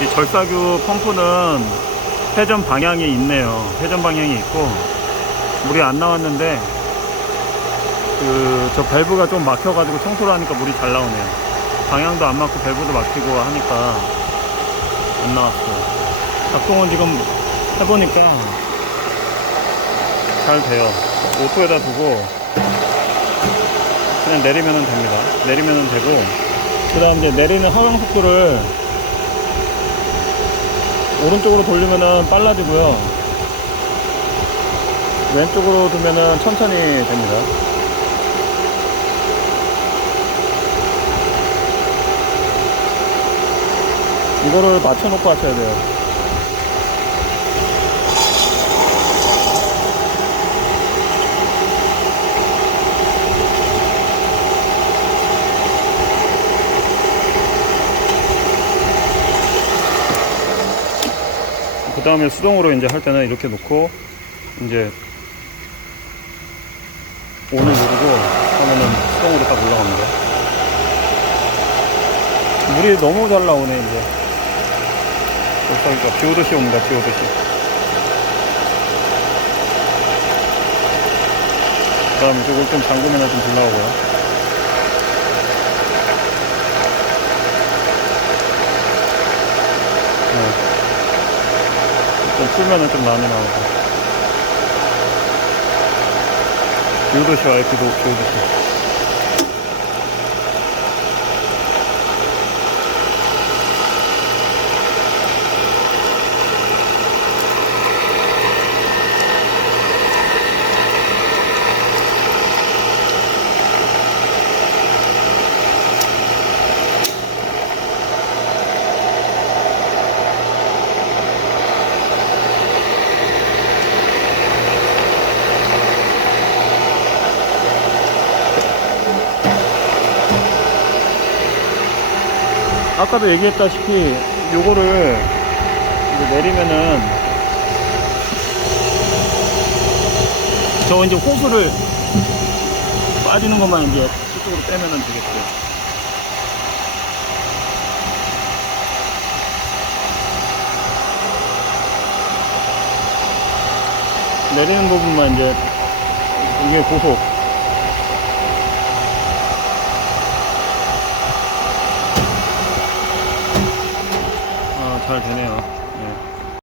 이 절사규 펌프는 회전 방향이 있네요. 회전 방향이 있고 물이 안 나왔는데 그 저 밸브가 좀 막혀가지고 청소를 하니까 물이 잘 나오네요. 방향도 안 맞고 밸브도 막히고 하니까 안 나왔어요. 작동은 지금 해보니까 잘 돼요. 오토에다 두고 그냥 내리면 됩니다. 내리면 되고 그 다음 이제 내리는 하강 속도를 오른쪽으로 돌리면은 빨라지고요. 왼쪽으로 두면은 천천히 됩니다. 이거를 맞춰 놓고 하셔야 돼요. 그 다음에 수동으로 이제 할 때는 이렇게 놓고 이제 온을 누르고 하면은 수동으로 딱 올라갑니다. 물이 너무 잘 나오네 이제. 그러니까 비 오듯이 옵니다. 비 오듯이. 그 다음에 이걸 좀 잠그면 좀잘 나오고요. 좀 풀면은 좀 많이 나오고. 와요. 비도 비 오듯이. 아까도 얘기했다시피 요거를 이제 내리면은 저 이제 호수를 빠지는 것만 이제 저쪽으로 빼면은 되겠어요. 내리는 부분만 이제 이게 고속 아, 잘 되네요.